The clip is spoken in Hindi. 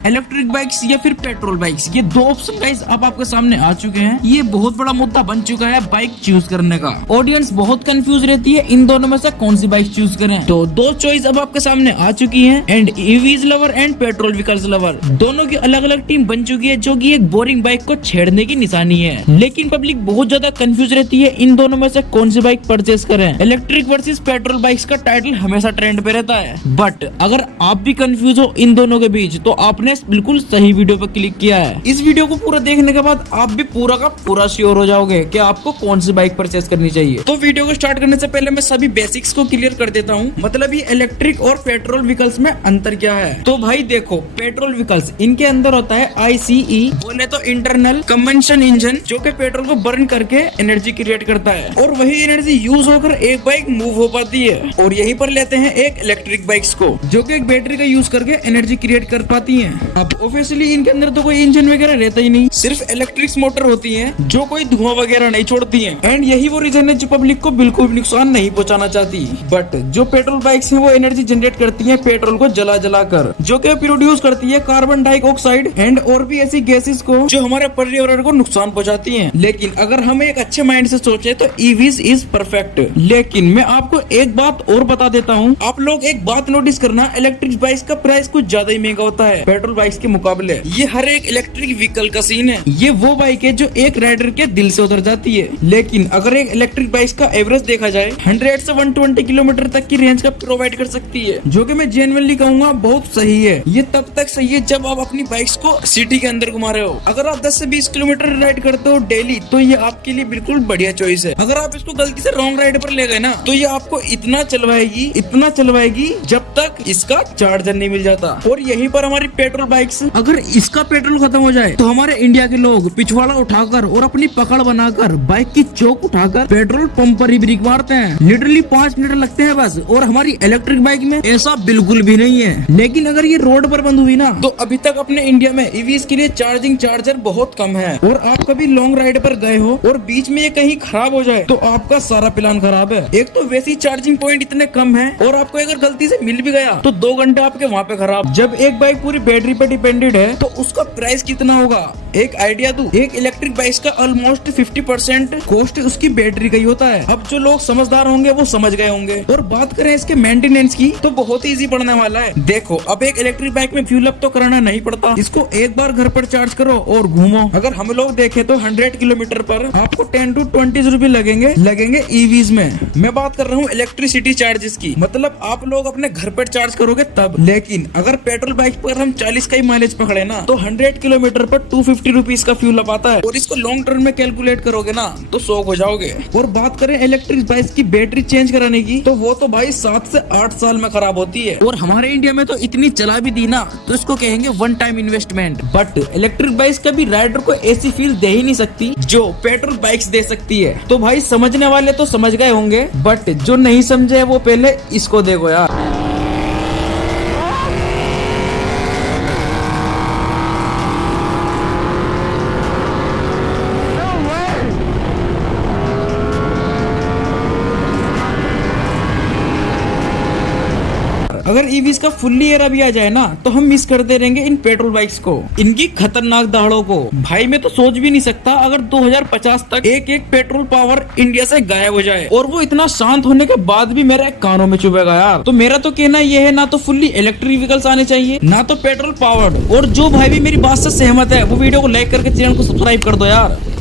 इलेक्ट्रिक बाइक्स या फिर पेट्रोल बाइक्स, ये दो ऑप्शन गाइस अब आपके सामने आ चुके हैं। ये बहुत बड़ा मुद्दा बन चुका है बाइक चूज करने का। ऑडियंस बहुत कंफ्यूज रहती है इन दोनों में से कौन सी बाइक चूज करें। तो दो चॉइस अब आपके सामने आ चुकी हैं and EVs lover and petrol vehicles lover दोनों की अलग अलग टीम बन चुकी है, जो की एक बोरिंग बाइक को छेड़ने की निशानी है। लेकिन पब्लिक बहुत ज्यादा कंफ्यूज रहती है इन दोनों में से कौन सी बाइक परचेज करें। इलेक्ट्रिक वर्सेस पेट्रोल बाइक्स का टाइटल हमेशा ट्रेंड पे रहता है, बट अगर आप भी कंफ्यूज हो इन दोनों के बीच तो आपने बिल्कुल सही वीडियो पर क्लिक किया है। इस वीडियो को पूरा देखने के बाद आप भी पूरा का पूरा श्योर हो जाओगे कि आपको कौन सी बाइक परचेज करनी चाहिए। तो वीडियो को स्टार्ट करने से पहले मैं सभी बेसिक्स को क्लियर कर देता हूँ, मतलब ये इलेक्ट्रिक और पेट्रोल व्हीकल्स में अंतर क्या है। तो भाई देखो, पेट्रोल व्हीकल्स इनके अंदर होता है ICE, बोले तो इंटरनल कंबंशन इंजन, जो कि पेट्रोल को बर्न करके एनर्जी क्रिएट करता है और वही एनर्जी यूज होकर एक बाइक मूव हो पाती है। और यहीं पर लेते हैं एक इलेक्ट्रिक बाइक्स को, जो कि एक बैटरी का यूज करके एनर्जी क्रिएट कर पाती है। अब ऑब्वियसली इनके अंदर तो कोई इंजन वगैरह रहता ही नहीं, सिर्फ इलेक्ट्रिक मोटर होती है जो कोई धुआं वगैरह नहीं छोड़ती है। एंड यही वो रीजन है जो पब्लिक को बिल्कुल भी नुकसान नहीं पहुंचाना चाहती। बट जो पेट्रोल बाइक्स हैं वो एनर्जी जनरेट करती हैं पेट्रोल को जला जला कर, जो कि प्रोड्यूस करती है कार्बन डाइऑक्साइड एंड और भी ऐसी गैसेस को जो हमारे पर्यावरण को नुकसान पहुंचाती हैं। लेकिन अगर हम एक अच्छे माइंड से सोचे तो ईवीज इज परफेक्ट। लेकिन मैं आपको एक बात और बता देता हूँ, आप लोग एक बात नोटिस करना, इलेक्ट्रिक बाइक्स का प्राइस कुछ ज्यादा ही महंगा होता है पेट्रोल बाइक्स के मुकाबले। ये हर एक इलेक्ट्रिक व्हीकल का सीन है। ये वो बाइक है जो एक राइडर के दिल से उतर जाती है। लेकिन अगर एक इलेक्ट्रिक बाइक का एवरेज देखा जाए 100 से 120 किलोमीटर तक की रेंज का प्रोवाइड कर सकती है, जो कि मैं जेन्युइनली कहूंगा बहुत सही है। ये तब तक सही है जब आप अपनी बाइक्स को सिटी के अंदर घुमा रहे हो। अगर आप 10 से 20 किलोमीटर राइड करते हो डेली तो ये आपके लिए बिल्कुल बढ़िया चॉइस है। अगर आप इसको गलती से रॉन्ग राइड पर ले गए ना तो ये आपको इतना चलवाएगी जब तक इसका चार्जर नहीं मिल जाता। और यहीं पर हमारी पेट्रोल बाइक्स, अगर इसका पेट्रोल खत्म हो जाए तो हमारे इंडिया के लोग पिछवाड़ा उठाकर और अपनी पकड़ बनाकर बाइक की चौक उठाकर पेट्रोल पंप पर ही ब्रेक मारते हैं। लिटरली 5 मिनट लगते हैं बस। और हमारी इलेक्ट्रिक बाइक में ऐसा बिल्कुल भी नहीं है। लेकिन अगर ये रोड पर बंद हुई ना तो अभी तक अपने इंडिया में ईवीज के लिए चार्जिंग चार्जर बहुत कम है। और आप कभी लॉन्ग राइड पर गए हो और बीच में ये कहीं खराब हो जाए तो आपका सारा प्लान खराब है। एक तो वैसी चार्जिंग पॉइंट इतने कम है और आपको अगर गलती से मिल भी गया तो 2 घंटे आपके वहाँ पे खराब। जब एक बाइक पूरी बैटरी पे डिपेंडेड है तो उसका प्राइस कितना होगा, एक आइडिया दूं, एक इलेक्ट्रिक बाइक का ऑलमोस्ट 50% कॉस्ट उसकी बैटरी का ही होता है। अब जो लोग समझदार होंगे वो समझ गए होंगे। और बात करें इसके मेंटेनेंस की तो बहुत ही इजी पड़ने वाला है। देखो, अब एक इलेक्ट्रिक बाइक में फ्यूल अप तो कराना नहीं पड़ता, इसको एक बार घर पर चार्ज करो और घूमो। अगर हम लोग देखें तो 100 किलोमीटर पर आपको 10 to 20 रुपए लगेंगे ईवीज में। मैं बात कर रहा हूँ इलेक्ट्रिसिटी चार्जेस की, मतलब आप लोग अपने घर पर चार्ज करोगे तब। लेकिन अगर पेट्रोल बाइक पर हम 40 का ही माइलेज पकड़े ना तो 100 किलोमीटर पर 250 रुपीज का फ्यूल अप आता है। और इसको लॉन्ग टर्म में कैलकुलेट करोगे ना तो शॉक हो जाओगे। और बात करें इलेक्ट्रिक बाइक की बैटरी चेंज कराने की तो वो तो भाई 7 से 8 साल में खराब होती है। और हमारे इंडिया में तो इतनी चला भी दी ना तो इसको कहेंगे one time investment. But electric bike कभी राइडर को ऐसी फील दे ही नहीं सकती जो पेट्रोल बाइक्स दे सकती है। तो भाई समझने वाले तो समझ गए होंगे, बट जो नहीं समझे वो पहले इसको देखो यार। अगर ईवीज का फुल्ली एरा भी आ जाए ना तो हम मिस करते रहेंगे इन पेट्रोल बाइक्स को, इनकी खतरनाक दहाड़ों को। भाई मैं तो सोच भी नहीं सकता अगर 2050 तक एक पेट्रोल पावर इंडिया से गायब हो जाए, और वो इतना शांत होने के बाद भी मेरे कानों में चुभेगा यार। तो मेरा तो कहना ये है, ना तो फुल्ली इलेक्ट्रिक व्हीकल्स आने चाहिए ना तो पेट्रोल पावर्ड। और जो भाई भी मेरी बात से सहमत है वो वीडियो को लाइक करके चैनल को सब्सक्राइब कर दो यार।